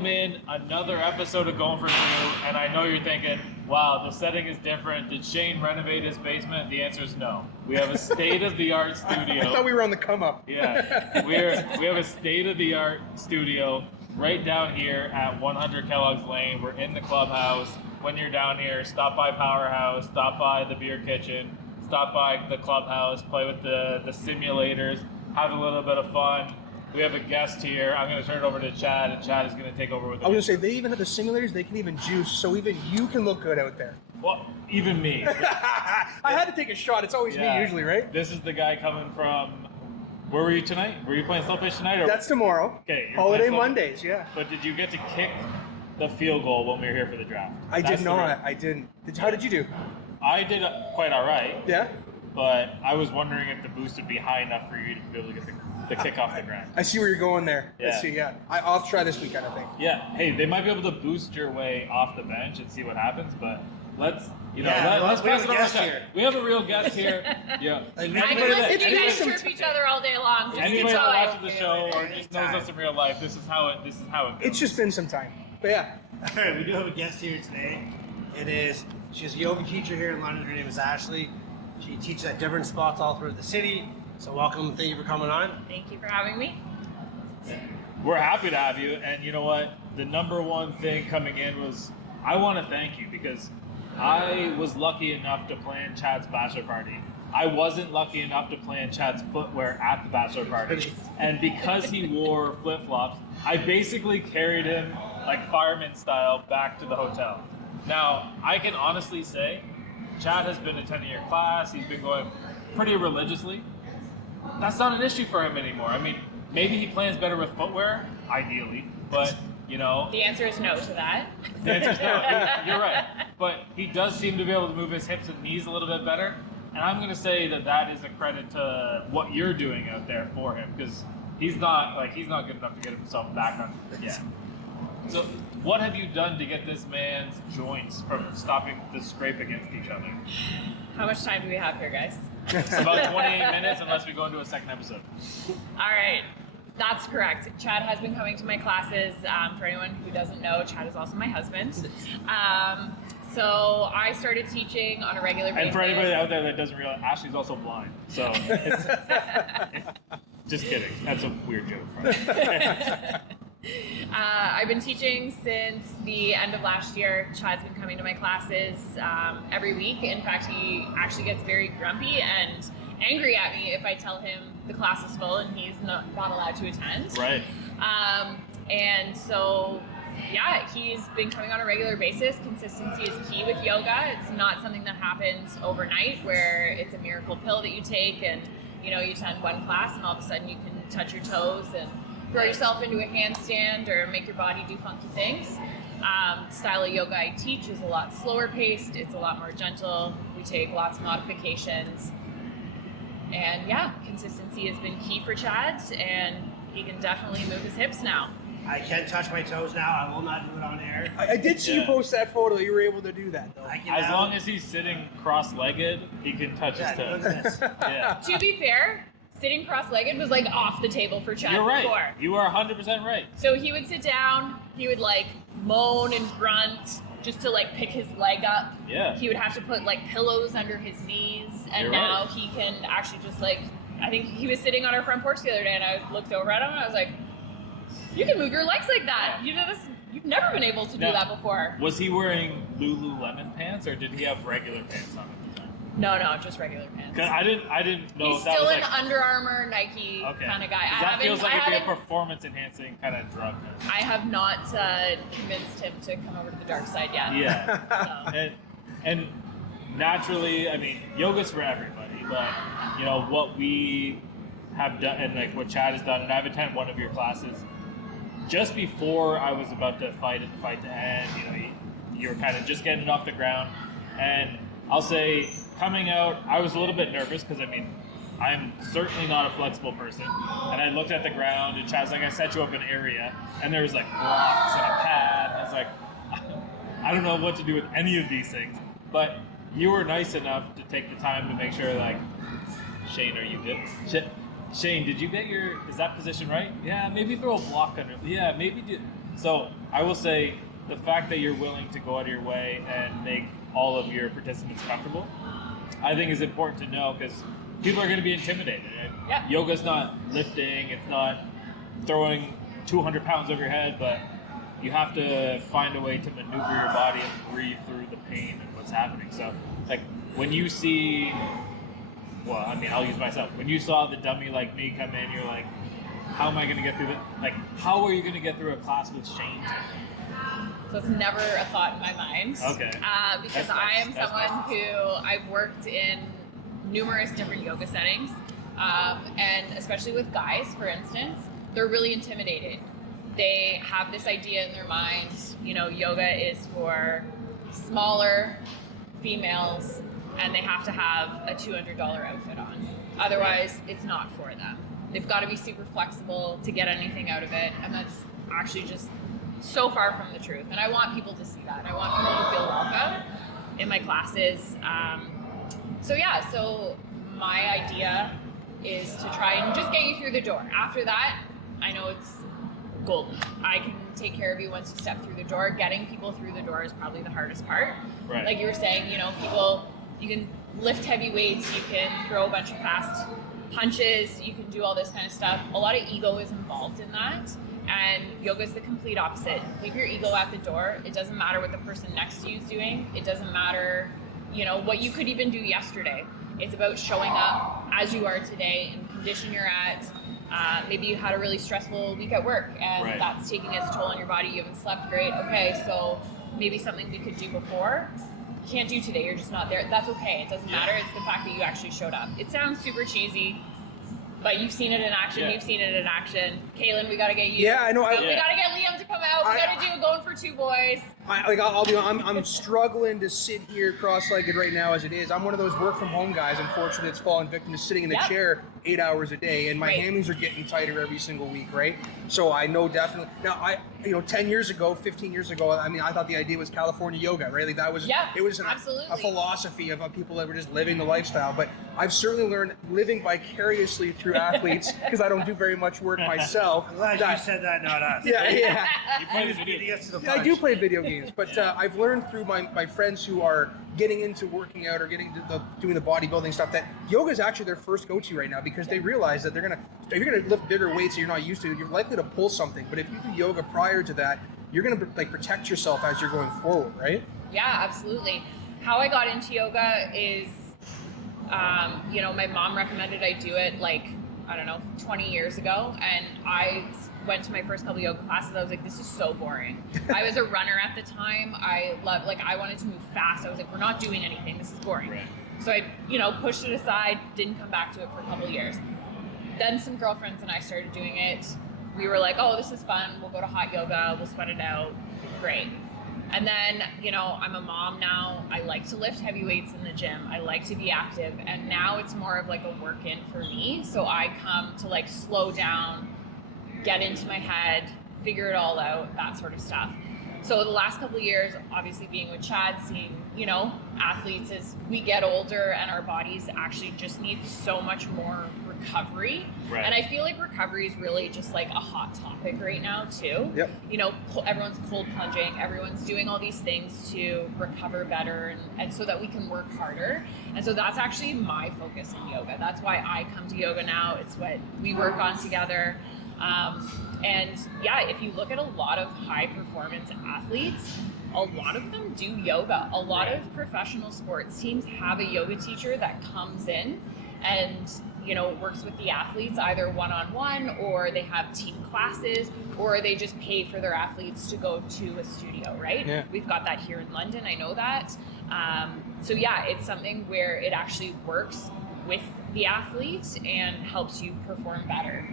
welcome in another episode of Going for Two, and I know you're thinking, wow, the setting is different. Did Shane renovate his basement? The answer is no. We have a state-of-the-art studio. I thought we were on the come-up. Yeah, we have a state-of-the-art studio right down here at 100 Kellogg's Lane. We're in the clubhouse. When you're down here, stop by Powerhouse, stop by the beer kitchen, stop by the clubhouse, play with the simulators, have a little bit of fun. We have a guest here. I'm going to turn it over to Chad, and Chad is going to take over with I was going to say, they even have the simulators. They can even juice, so even you can look good out there. Well, even me. I had to take a shot. It's always me usually, right? This is the guy coming from... Where were you tonight? Were you playing Slowfish tonight? Or... That's tomorrow. Okay. Holiday Mondays, yeah. But did you get to kick the field goal when we were here for the draft? I did not. I didn't. How did you do? I did quite all right. Yeah? But I was wondering if the boost would be high enough for you to be able to get the kick off the ground. I see where you're going there. Yeah. Let's see, yeah. I'll try this weekend, I think. Yeah. Hey, they might be able to boost your way off the bench and see what happens, but let's we pass have it a on. guest here. We have a real guest here. Yeah. I can listen to you guys chirp each other all day long. Just Anybody that enjoy. watches the show or just knows us in real life, this is how it goes. It's just been some time. But yeah. All right, we do have a guest here today. She's a yoga teacher here in London. Her name is Ashley. She teaches at different spots all throughout the city. So welcome, thank you for coming on. Thank you for having me. We're happy to have you, and you know what? The number one thing coming in was I want to thank you because I was lucky enough to plan Chad's bachelor party. I wasn't lucky enough to plan Chad's footwear at the bachelor party, and because he wore flip-flops, I basically carried him like fireman style back to the hotel. Now, I can honestly say Chad has been attending your class. He's been going pretty religiously. That's not an issue for him anymore. I mean, maybe he plans better with footwear, ideally, but, you know... The answer is no to that. The answer is no. You're right. But he does seem to be able to move his hips and knees a little bit better. And I'm going to say that is a credit to what you're doing out there for him, because he's not good enough to get himself back on. Yeah. So, what have you done to get this man's joints from stopping to scrape against each other? How much time do we have here, guys? It's about 28 minutes unless we go into a second episode. All right. That's correct. Chad has been coming to my classes. For anyone who doesn't know, Chad is also my husband. So I started teaching on a regular basis. And for anybody out there that doesn't realize, Ashley's also blind. So, just kidding. That's a weird joke. I've been teaching since the end of last year. Chad's been coming to my classes every week. In fact, he actually gets very grumpy and angry at me if I tell him the class is full and he's not allowed to attend. Right. And so, yeah, he's been coming on a regular basis. Consistency is key with yoga. It's not something that happens overnight where it's a miracle pill that you take and, you know, you attend one class and all of a sudden you can touch your toes and throw yourself into a handstand or make your body do funky things. Style of yoga I teach is a lot slower paced. It's a lot more gentle. We take lots of modifications. And yeah, consistency has been key for Chad, and he can definitely move his hips now. I can touch my toes now. I will not do it on air. I did see you post that photo. You were able to do that, though. As long as he's sitting cross-legged, he can touch his toes. Look at this. Yeah. To be fair, sitting cross-legged was like off the table for Chad You're right. before. You are 100% right. So he would sit down, he would like moan and grunt just to like pick his leg up. Yeah. He would have to put like pillows under his knees, and You're now right. he can actually just like, I think he was sitting on our front porch the other day and I looked over at him and I was like, you can move your legs like that. You know this. You've never been able to do that before. Was he wearing Lululemon pants or did he have regular pants on at the time? No, just regular pants. 'Cause I didn't know He's if that still was an like, Under Armour, Nike kind of guy. That feels like it'd be a performance-enhancing kind of drug. I have not convinced him to come over to the dark side yet. Yeah. So. And naturally, I mean, yoga's for everybody, but you know what we have done, and like what Chad has done, and I've attended one of your classes. Just before I was about to fight to end, you know, you were kind of just getting it off the ground, and I'll say coming out, I was a little bit nervous because I mean, I'm certainly not a flexible person, and I looked at the ground, and Chad's like, I set you up an area, and there was like blocks and a pad, and I was like, I don't know what to do with any of these things, but you were nice enough to take the time to make sure, like, Shane, are you good? Shane, did you get is that position right? Yeah, maybe throw a block under. Yeah, maybe do. So I will say the fact that you're willing to go out of your way and make all of your participants comfortable, I think is important to know, because people are going to be intimidated. And Yeah. Yoga's not lifting, it's not throwing 200 pounds over your head, but you have to find a way to maneuver your body and breathe through the pain and what's happening. So, like, when you see, well, I mean, I'll use myself. When you saw the dummy like me come in, you're like, how am I going to get through it? Like, how are you going to get through a class with Shane? So it's never a thought in my mind. Okay. Because That's nice. I am That's someone nice. who I've worked in numerous different yoga settings, and especially with guys, for instance, they're really intimidated. They have this idea in their minds, you know, yoga is for smaller females and they have to have a $200 outfit on. Otherwise, it's not for them. They've got to be super flexible to get anything out of it, and that's actually just so far from the truth. And I want people to see that. I want people to feel welcome in my classes. So my idea is to try and just get you through the door. After that, I know it's golden. I can take care of you once you step through the door. Getting people through the door is probably the hardest part. Right. Like you were saying, you know, people, you can lift heavy weights, you can throw a bunch of fast punches, you can do all this kind of stuff. A lot of ego is involved in that. And yoga is the complete opposite. Leave your ego at the door. It doesn't matter what the person next to you is doing. It doesn't matter, you know, what you could even do yesterday. It's about showing up as you are today and condition you're at. Maybe you had a really stressful week at work and Right. that's taking its toll on your body. You haven't slept great. Okay, so maybe something we could do before. You can't do today. You're just not there. That's okay. It doesn't matter. It's the fact that you actually showed up. It sounds super cheesy, but you've seen it in action. Yeah. You've seen it in action. Kaylin, we got to get you. Yeah, I know. We got to get Liam to come out. We got to do Going for Two Boys. I'm struggling to sit here cross-legged right now as it is. I'm one of those work from home guys, unfortunately, that's fallen victim to sitting in the Yep. chair 8 hours a day, and my Right. hamstrings are getting tighter every single week, right? So I know definitely. Now, 10 years ago, 15 years ago, I mean, I thought the idea was California yoga, right? Like that was, Yeah, it was absolutely. a philosophy of people that were just living the lifestyle. But I've certainly learned living vicariously through athletes, because I don't do very much work myself. I'm glad you said that, not us. Yeah. You play Just the beating video. us to the Yeah, I punch. do play video games, but I've learned through my friends who are getting into working out or getting to doing the bodybuilding stuff that yoga is actually their first go-to right now, because they realize that if you're gonna lift bigger weights that you're not used to, you're likely to pull something. But if you do yoga prior to that, you're gonna like protect yourself as you're going forward, right? Yeah, absolutely. How I got into yoga is, my mom recommended I do it 20 years ago. And I went to my first couple yoga classes. I was like, this is so boring. I was a runner at the time. I wanted to move fast. I was like, we're not doing anything. This is boring. Right. So I, pushed it aside, didn't come back to it for a couple of years. Then some girlfriends and I started doing it. We were like, oh, this is fun. We'll go to hot yoga. We'll sweat it out. Great. And then, I'm a mom now. I like to lift heavy weights in the gym. I like to be active. And now it's more of like a work in for me. So I come to slow down, get into my head, figure it all out, that sort of stuff. So the last couple of years, obviously being with Chad, seeing, athletes as we get older and our bodies actually just need so much more recovery. Right. And I feel like recovery is really just like a hot topic right now too. Yep. Everyone's cold plunging, everyone's doing all these things to recover better and so that we can work harder. And so that's actually my focus in yoga. That's why I come to yoga now. It's what we work on together. If you look at a lot of high performance athletes, a lot of them do yoga. A lot of professional sports teams have a yoga teacher that comes in and works with the athletes either one-on-one, or they have team classes, or they just pay for their athletes to go to a studio, right? Yeah. We've got that here in London, I know that. It's something where it actually works with the athlete and helps you perform better.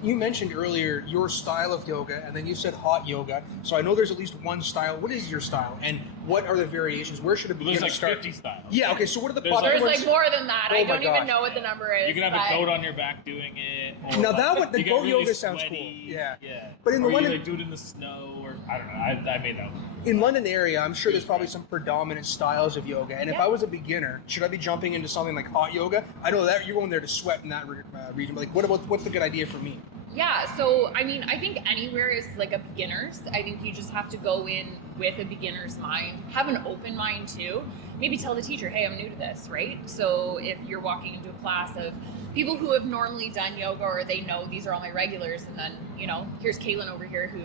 You mentioned earlier your style of yoga, and then you said hot yoga. So I know there's at least one style. What is your style, and what are the variations? Where should a There's beginner like start? 50 styles. Yeah. Okay. So what are the There's popular There's ones? more than that. Oh I my don't gosh. even know what the number is. You can have but- a goat on your back doing it. Or Now that one, the you get goat really yoga sounds sweaty. cool. Yeah. Yeah. But in the or one you in- do it in the snow, or I don't know. I made that one. In London area, I'm sure there's probably some predominant styles of yoga. And if Yeah. I was a beginner, should I be jumping into something like hot yoga? I know that you're going there to sweat in that region. But what's the good idea for me? Yeah, so I mean, I think anywhere is like a beginner's. I think you just have to go in with a beginner's mind, have an open mind too. Maybe tell the teacher, hey, I'm new to this, right? So if you're walking into a class of people who have normally done yoga or they know these are all my regulars, and then, you know, here's Kaylin over here who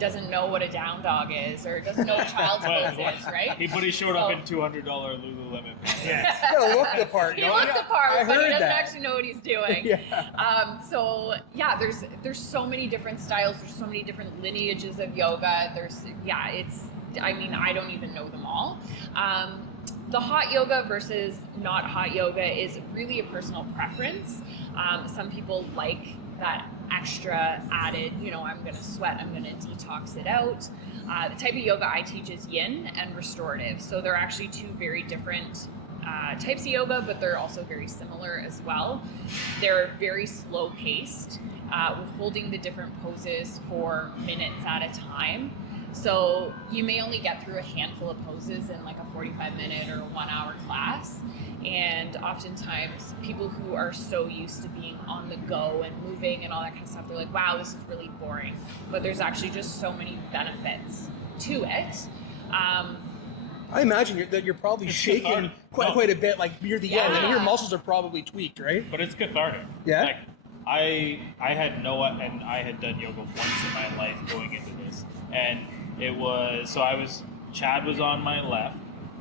doesn't know what a down dog is or doesn't know what child's pose is, right? He showed up in $200 Lululemon. Yeah. You gotta look the part. He no? looked the part, I but he heard doesn't that. actually know what he's doing. Yeah. So yeah, there's so many different styles. There's so many different lineages of yoga. I mean, I don't even know them all. The hot yoga versus not hot yoga is really a personal preference. Some people like that extra added, you know, I'm going to sweat, I'm going to detox it out. The type of yoga I teach is yin and restorative. So they're actually two very different types of yoga, but they're also very similar as well. They're very slow paced, holding the different poses for minutes at a time. So you may only get through a handful of poses in like a 45-minute or a 1-hour class. And oftentimes people who are so used to being on the go and moving and all that kind of stuff, they're like, wow, this is really boring. But there's actually just so many benefits to it. I imagine that you're probably shaking quite a bit, like near the end, and your muscles are probably tweaked, right? But it's cathartic. Yeah. Like, I had and I had done yoga once in my life going into this, and it was Chad was on my left,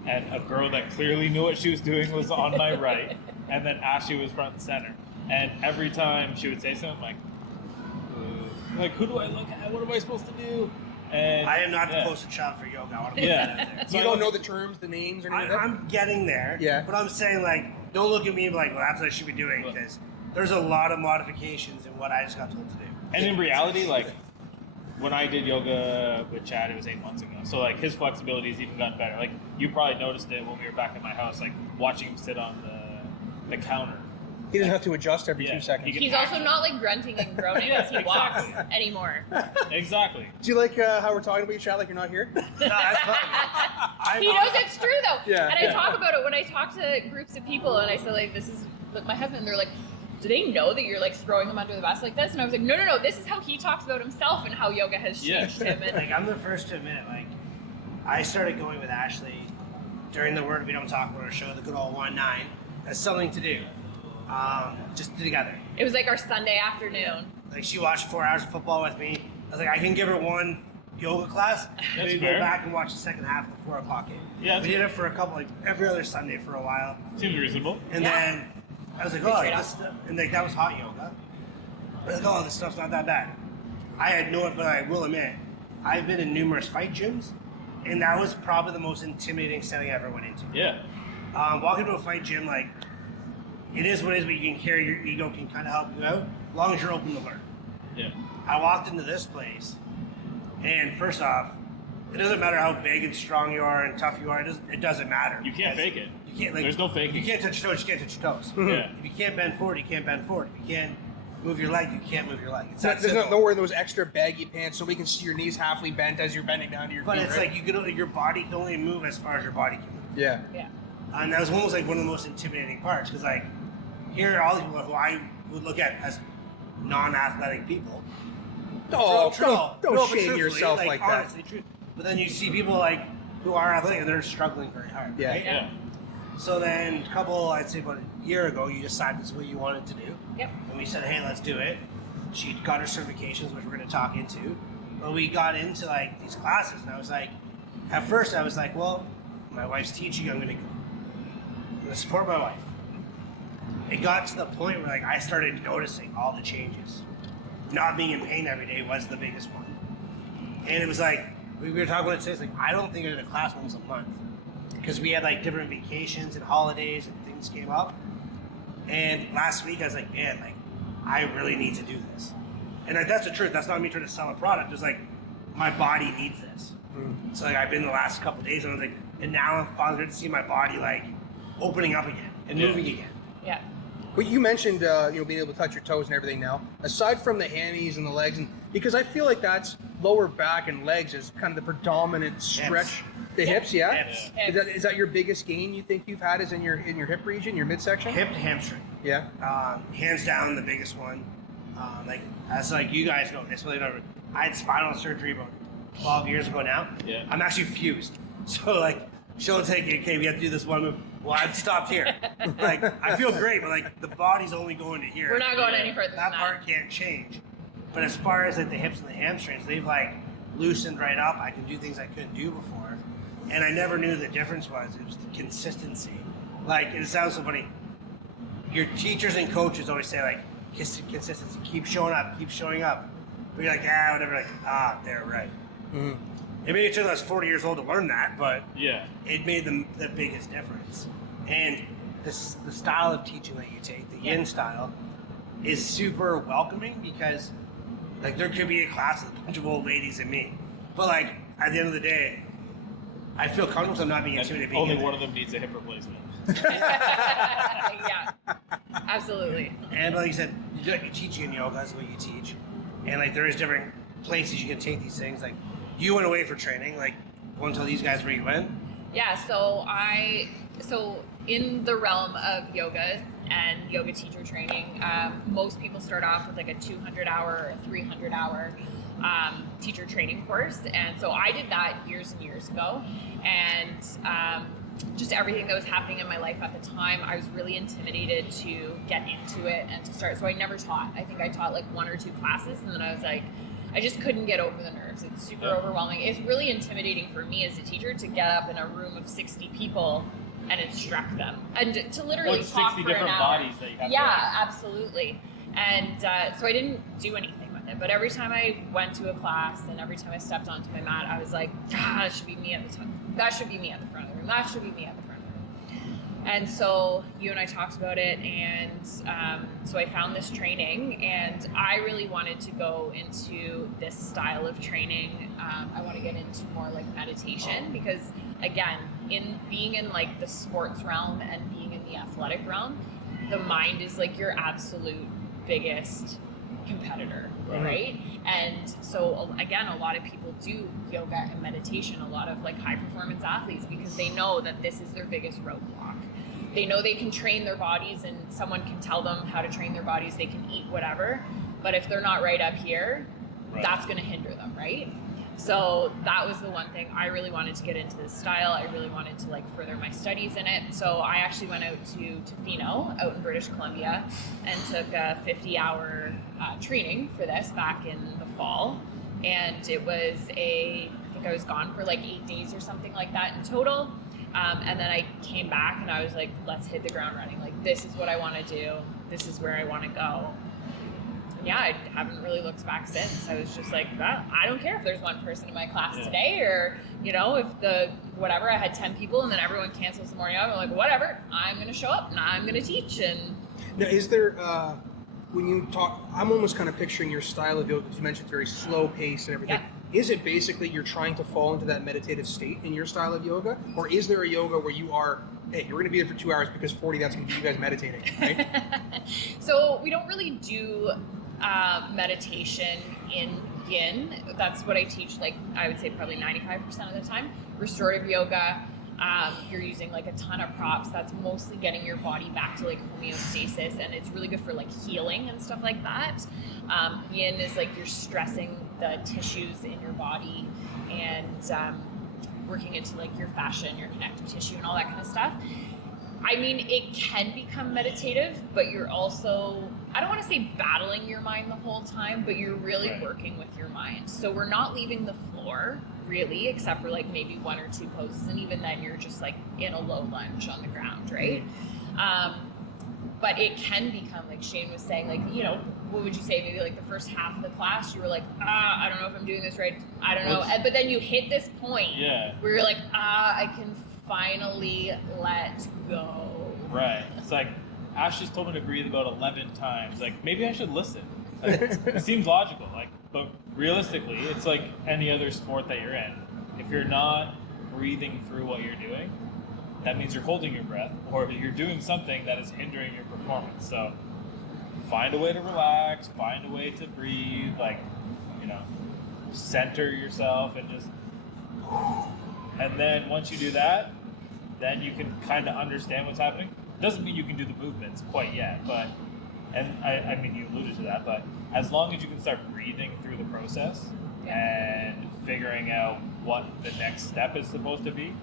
and a girl that clearly knew what she was doing was on my right, and then Ashley was front and center. And every time she would say something, like, who do I look at? What am I supposed to do? And I am not the poster child for yoga. I want to put that out there. So you don't know the terms, the names, or anything? I'm getting there. Yeah. But I'm saying, like, don't look at me and be like, well, that's what I should be doing, because there's a lot of modifications in what I just got told to do. And in reality, like, when I did yoga with Chad, it was 8 months ago. So, like, his flexibility has even gotten better. Like, you probably noticed it when we were back at my house, like, watching him sit on the counter. He doesn't have to adjust every 2 seconds. He He's also not like grunting and groaning as he walks anymore. Exactly. Do you like how we're talking about you, Chad, like you're not here? No, that's fine. He knows it's true though. Yeah, And I talk about it when I talk to groups of people and I say like, this is like my husband, they're like, do they know that you're like throwing them under the bus like this? And I was like, no, this is how he talks about himself and how yoga has changed him. And Like, I'm the first to admit it. Like, I started going with Ashley during the Word We Don't Talk About our show, the good old 1-9, as something to do. Just together. it was like our Sunday afternoon. Like, she watched 4 hours of football with me. I was like, I can give her one yoga class, and then go fair. back and watch the second half of the 4 o'clock game. Yeah, we did it for a couple, like every other Sunday for a while, Seems reasonable. and then I was like, Good oh, trade-off. this stuff, and like that was hot yoga. I was like, oh, this stuff's not that bad. I had no, but I will admit, I've been in numerous fight gyms, and that was probably the most intimidating setting I ever went into. Yeah. Walking to a fight gym, like, it is what it is, but you can carry your ego, can kind of help you out, as long as you're open to learn. Yeah. I walked into this place, and first off, it doesn't matter how big and strong you are and tough you are. It doesn't matter. You can't fake it. You can't. Like, There's no faking. You can't touch your toes. You can't touch your toes. Yeah. If you can't bend forward, you can't bend forward. If you can't move your leg, you can't move your leg. It's There's that simple. nowhere those extra baggy pants so we can see your knees halfway bent as you're bending down to your But feet. it's right? like you can only, your body can only move as far as your body can move. Yeah. Yeah. And that was almost like one of the most intimidating parts, because like here are all the people who I would look at as non-athletic people. Oh, No, don't but shame truthfully, yourself like that. honestly, truth. But then you see people like who are athletic and they're struggling very hard. Yeah. Right? Yeah. So then I'd say about a year ago, you decided this is what you wanted to do. Yep. And we said, hey, let's do it. She got her certifications, which we're going to talk into. But we got into like these classes, and I was like, at first I was like, well, my wife's teaching, I'm going to go. I'm going to support my wife. It got to the point where like I started noticing all the changes. Not being in pain every day was the biggest one. And it was like, we were talking about it today, it's like, I don't think I did a class once a month. Because we had like different vacations and holidays and things came up. And last week I was like, man, like, I really need to do this. And like, that's the truth. That's not me trying to sell a product. It's like, my body needs this. So like, I've been the last couple of days and I was like, and now I'm finally to see my body like opening up again and moving again. Yeah. Well, you mentioned being able to touch your toes and everything now. Aside from the hammies and the legs, and because I feel like that's lower back and legs is kind of the predominant stretch. The hips, yeah. Hips. Is that your biggest gain you think you've had? Is in your hip region, your midsection? Hip to hamstring. Yeah. Hands down, the biggest one. Like as like you guys know, this really never. I had spinal surgery about 12 years ago now. Yeah. I'm actually fused. So like she'll take it. Okay, we have to do this one move. Well, I've stopped here. Like I feel great, but like the body's only going to here. We're not going any further That than part can't change. But as far as like the hips and the hamstrings, they've like loosened right up. I can do things I couldn't do before, and I never knew the difference was. It was the consistency. Like it sounds so funny. Your teachers and coaches always say like consistency, keep showing up, keep showing up. But you're like, yeah, whatever. Like, they're right. Mm-hmm. It made it took us 40 years old to learn that, but Yeah. it made them the biggest difference. And the style of teaching that you take, the yin style, is super welcoming because, like, there could be a class with a bunch of old ladies and me, but like at the end of the day, I feel comfortable. So I'm not being And intimidated. only one of them needs a hip replacement. Yeah, absolutely. And like you said, you're teaching in yoga, that's what you teach. And like there is different places you can take these things. Like you went away for training. Like want to tell these guys where you went? Yeah, so in the realm of yoga and yoga teacher training, most people start off with like a 200-hour or a 300-hour teacher training course, and so I did that years and years ago, and just everything that was happening in my life at the time, I was really intimidated to get into it and to start. So I never taught. I think I taught like 1 or 2 classes, and then I was like, I just couldn't get over the nerves. It's super overwhelming. It's really intimidating for me as a teacher to get up in a room of 60 people and instruct them, and to literally talk 60 for an different hour. bodies that you have. Yeah, absolutely. And so I didn't do anything with it. But every time I went to a class and every time I stepped onto my mat, I was like, God, that should be me at the top. That should be me at the front of the room. That should be me at the front of the room. And so you and I talked about it, and so I found this training, and I really wanted to go into this style of training. I want to get into more like meditation because, again, in being in like the sports realm and being in the athletic realm, the mind is like your absolute biggest competitor, right? And so again, a lot of people do yoga and meditation, a lot of like high performance athletes, because they know that this is their biggest roadblock. They know they can train their bodies and someone can tell them how to train their bodies, they can eat whatever, but if they're not right up here, that's going to hinder them, right? So that was the one thing I really wanted to get into this style. I really wanted to like further my studies in it. So I actually went out to Tofino out in British Columbia and took a 50-hour training for this back in the fall. And it was I think I was gone for like 8 days or something like that in total. And then I came back and I was like, let's hit the ground running. Like, this is what I want to do. This is where I want to go. Yeah, I haven't really looked back since. I was just like, I don't care if there's one person in my class today, or, you know, if I had 10 people and then everyone cancels the morning out, I'm like, whatever, I'm going to show up and I'm going to teach. And now, is there, when you talk, I'm almost kind of picturing your style of yoga, because you mentioned it's very slow pace and everything. Yeah. Is it basically you're trying to fall into that meditative state in your style of yoga? Or is there a yoga where you are, hey, you're going to be here for 2 hours because 40, that's going to be you guys meditating, right? So we don't really do meditation in yin. That's what I teach, like I would say probably 95% of the time. Restorative yoga, you're using like a ton of props. That's mostly getting your body back to like homeostasis, and it's really good for like healing and stuff like that. Yin is like you're stressing the tissues in your body and working into like your fascia and your connective tissue and all that kind of stuff. I mean, it can become meditative, but you're also, I don't want to say battling your mind the whole time, but you're really working with your mind. So we're not leaving the floor, really, except for like maybe 1 or 2 poses, and even then you're just like in a low lunge on the ground, right? But it can become, like Shane was saying, like, you know, what would you say, maybe like the first half of the class, you were like, I don't know if I'm doing this right, I don't know. But then you hit this point where you're like, I can finally let go. Right. It's like, Ash just told me to breathe about 11 times. Like, maybe I should listen. Like, it seems logical. Like, but realistically, it's like any other sport that you're in. If you're not breathing through what you're doing, that means you're holding your breath, or you're doing something that is hindering your performance. So find a way to relax, find a way to breathe, like, you know, center yourself and just, and then once you do that, then you can kind of understand what's happening. Doesn't mean you can do the movements quite yet, but And I mean, you alluded to that, but as long as you can start breathing through the process and figuring out what the next step is supposed to be,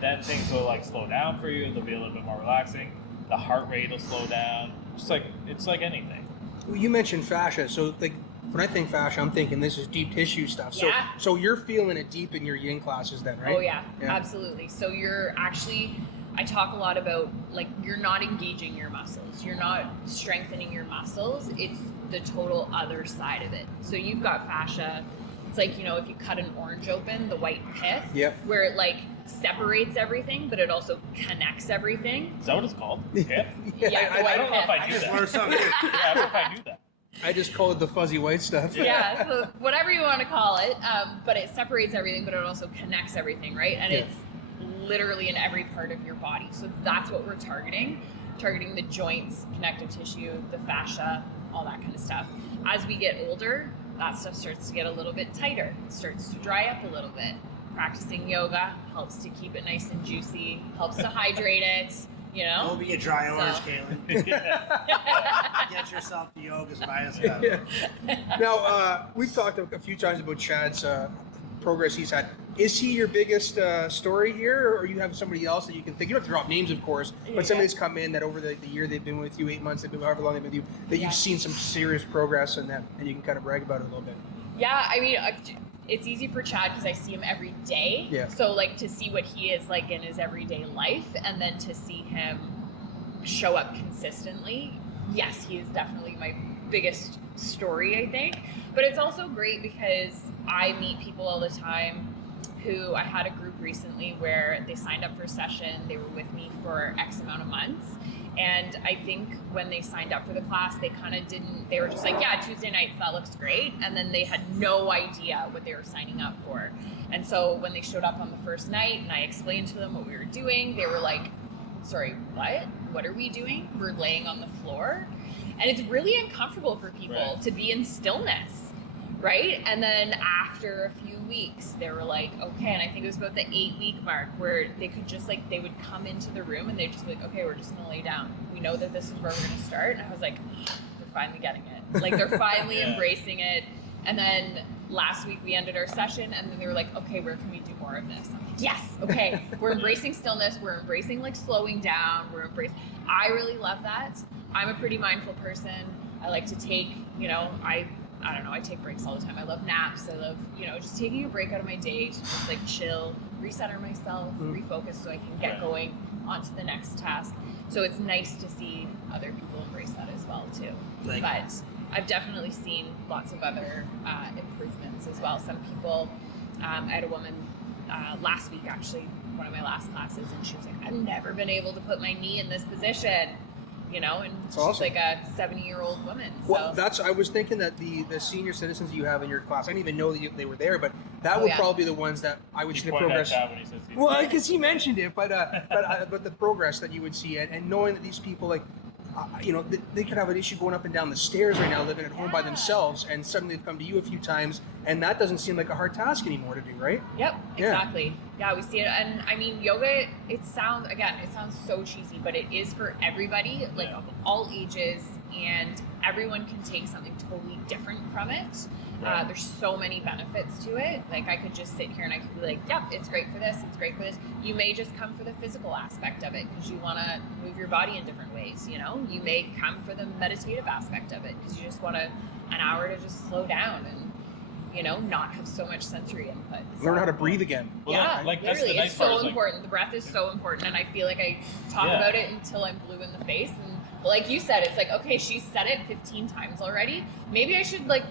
then things will like slow down for you. They'll be a little bit more relaxing. The heart rate will slow down. Just like it's like anything. Well, you mentioned fascia, so like when I think fascia, I'm thinking this is deep tissue stuff. So Yeah. so you're feeling it deep in your yin classes then, right? Oh yeah, absolutely. So you're actually, I talk a lot about like you're not engaging your muscles, you're not strengthening your muscles. It's the total other side of it. So you've got fascia. It's like, you know, if you cut an orange open, the white pith, where it like separates everything, but it also connects everything. Is that what it's called? Yeah. I don't know if I knew just that. learned something new. Yeah, I don't know if I knew that. I just call it the fuzzy white stuff. Yeah, so whatever you want to call it, but it separates everything, but it also connects everything, right? And it's literally in every part of your body. So that's what we're targeting the joints, connective tissue, the fascia, all that kind of stuff. As we get older, that stuff starts to get a little bit tighter. It starts to dry up a little bit. Practicing yoga helps to keep it nice and juicy, helps to hydrate it, you know? Don't be a dry orange, Caitlin. Get yourself the yoga's by us. Now, we've talked a few times about Chad's progress he's had. Is he your biggest story here, or you have somebody else that you can think? You don't have to drop names, of course, but somebody's come in that over the year they've been with you, 8 months, they've been however long they've been with you, that you've seen some serious progress in that, and you can kind of brag about it a little bit. Yeah, I mean, it's easy for Chad because I see him every day. Yeah. So like to see what he is like in his everyday life, and then to see him show up consistently. Yes, he is definitely my biggest story, I think. But it's also great because I meet people all the time who, I had a group recently where they signed up for a session, they were with me for X amount of months. And I think when they signed up for the class, they kind of didn't, they were just like, yeah, Tuesday nights, that looks great. And then they had no idea what they were signing up for. And so when they showed up on the first night and I explained to them what we were doing, they were like, sorry, what? What are we doing? We're laying on the floor. And it's really uncomfortable for people to be in stillness, right? And then after a few weeks, they were like, okay, and I think it was about the 8-week mark where they could just like, they would come into the room and they'd just be like, okay, we're just gonna lay down. We know that this is where we're gonna start. And I was like, they're finally getting it. Like they're finally embracing it. And then last week we ended our session and then they were like, okay, where can we do more of this? I'm like, yes, okay. We're embracing stillness. We're embracing like slowing down. I really love that. I'm a pretty mindful person. I like to take, you know, I don't know, I take breaks all the time. I love naps. I love, you know, just taking a break out of my day to just like chill, recenter myself, refocus so I can get going onto the next task. So it's nice to see other people embrace that as well too. But I've definitely seen lots of other improvements as well. Some people, I had a woman last week actually, one of my last classes, and she was like, I've never been able to put my knee in this position. You know, and that's she's awesome. like a 70-year-old woman. So. Well, I was thinking that the senior citizens you have in your class, I didn't even know that they were there, but that would probably be the ones that I would see the progress. Well, because he mentioned it, but the progress that you would see, and knowing that these people, like, you know, they could have an issue going up and down the stairs right now, living at home by themselves, and suddenly they've come to you a few times, and that doesn't seem like a hard task anymore to do, right? Yep, exactly. Yeah, we see it, and I mean, yoga. It sounds so cheesy, but it is for everybody, like of all ages, and everyone can take something totally different from it. There's so many benefits to it. Like I could just sit here and I could be like, yep, it's great for this, it's great for this. You may just come for the physical aspect of it because you want to move your body in different ways, you know? You may come for the meditative aspect of it because you just want an hour to just slow down and, you know, not have so much sensory input. So, learn how to breathe again. Well, yeah, like, literally, nice it's so part, important. The breath is so important, and I feel like I talk about it until I'm blue in the face. And like you said, it's like, okay, she's said it 15 times already. Maybe I should like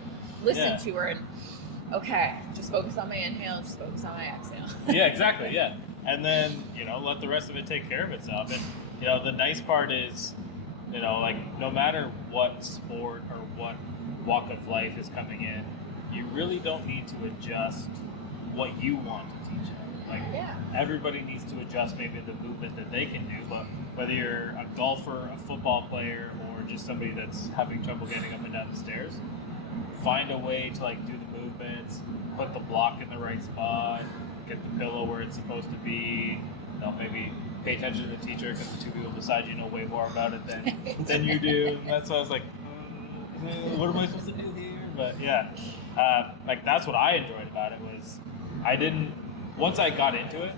listen to her and okay, just focus on my inhale, just focus on my exhale. Yeah, exactly. Yeah, and then you know, let the rest of it take care of itself. And you know, the nice part is, you know, like no matter what sport or what walk of life is coming in, you really don't need to adjust what you want to teach them. Like everybody needs to adjust maybe the movement that they can do, but whether you're a golfer, a football player, or just somebody that's having trouble getting up and down the stairs, find a way to like do the movements, put the block in the right spot, get the pillow where it's supposed to be, you know, maybe pay attention to the teacher because the two people beside you know way more about it than you do. And that's why I was like, what am I supposed to do here? But yeah, like that's what I enjoyed about it was once I got into it,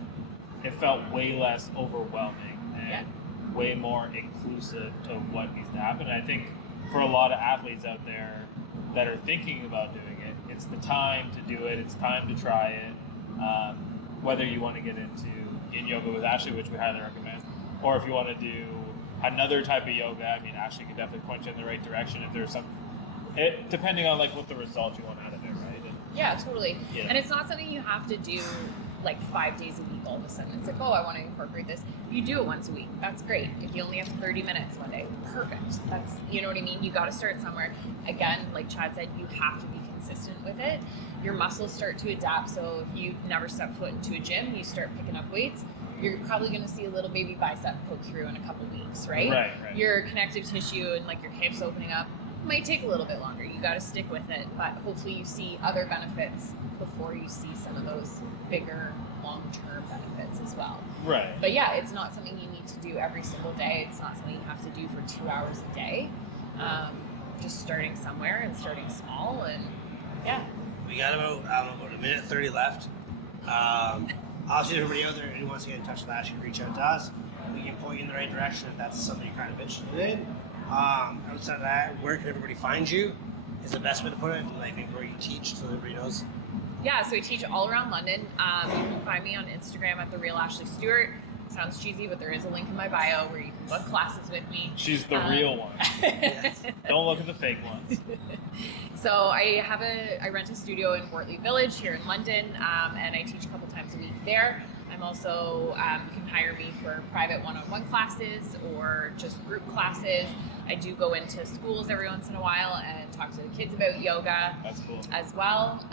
it felt way less overwhelming and way more inclusive to what needs to happen. And I think for a lot of athletes out there that are thinking about doing it, it's the time to do it. It's time to try it. Whether you want to get into yin yoga with Ashley, which we highly recommend, or if you want to do another type of yoga, I mean, Ashley can definitely point you in the right direction if there's some, depending on like what the result you want out of it, right? Yeah, totally. Yeah. And it's not something you have to do like 5 days a week all of a sudden. It's like, oh, I want to incorporate this. You do it once a week. That's great. If you only have 30 minutes one day, perfect. That's, you know what I mean? You got to start somewhere. Again, like Chad said, you have to be consistent with it. Your muscles start to adapt. So if you've never stepped foot into a gym, you start picking up weights, you're probably going to see a little baby bicep poke through in a couple weeks, right? Right. Your connective tissue and like your hips opening up might take a little bit longer. You got to stick with it, but hopefully you see other benefits before you see some of those bigger long-term benefits as well. Right. But yeah, it's not something you need to do every single day. It's not something you have to do for 2 hours a day. Just starting somewhere and starting small, and yeah. We got about a minute 30 left. Obviously, everybody out there who wants to get in touch with us, you can reach out to us. We can point you in the right direction if that's something you're kind of interested in. Outside of that, where can everybody find you? Is the best way to put it, like maybe where you teach so everybody knows. Yeah, so I teach all around London. You can find me on Instagram at @TheRealAshleyStewart. Sounds cheesy, but there is a link in my bio where you can book classes with me. She's the real one. Yes. Don't look at the fake ones. So I rent a studio in Wortley Village here in London, and I teach a couple times a week there. I'm also, you can hire me for private one-on-one classes or just group classes. I do go into schools every once in a while and talk to the kids about yoga. That's cool. As well.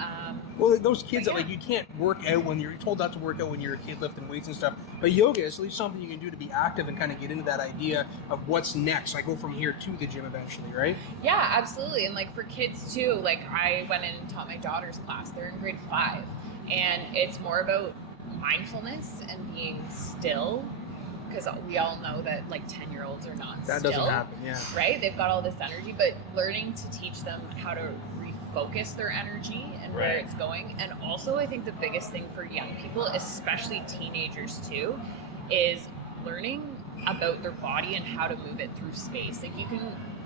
Well, those kids that yeah. like you can't work out when you're told not to work out when you're a kid lifting weights and stuff. But yoga is at least something you can do to be active and kind of get into that idea of what's next. I go from here to the gym eventually, right? Yeah, absolutely. And like for kids too, like I went in and taught my daughter's class. They're in grade 5, and it's more about mindfulness and being still, because we all know that like 10-year-olds are not That still, doesn't happen, yeah. right? They've got all this energy, but learning to teach them how to refocus their energy and where Right. it's going. And also I think the biggest thing for young people, especially teenagers too, is learning about their body and how to move it through space. Like you can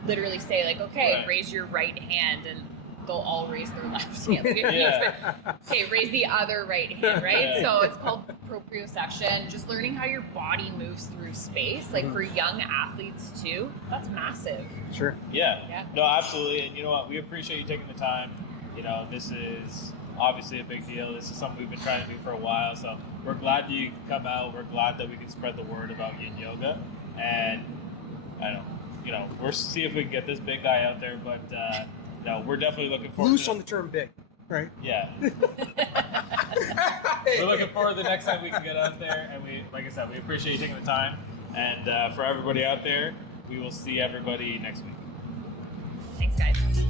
literally say like, okay, Right. raise your right hand, and they'll all raise their left hand. Like, Yeah. okay, raise the other right hand, right? Yeah. So it's called proprioception. Just learning how your body moves through space. Like for young athletes too, that's massive. Sure. Yeah. Yeah. No, absolutely. And you know what? We appreciate you taking the time. You know, this is obviously a big deal. This is something we've been trying to do for a while. So we're glad you could come out. We're glad that we can spread the word about yin yoga. And I don't, you know, we'll see if we can get this big guy out there. But no, we're definitely looking forward Loose to on the term big, right? Yeah. We're looking forward to the next time we can get out there. And we, like I said, we appreciate you taking the time. And for everybody out there, we will see everybody next week. Thanks, guys.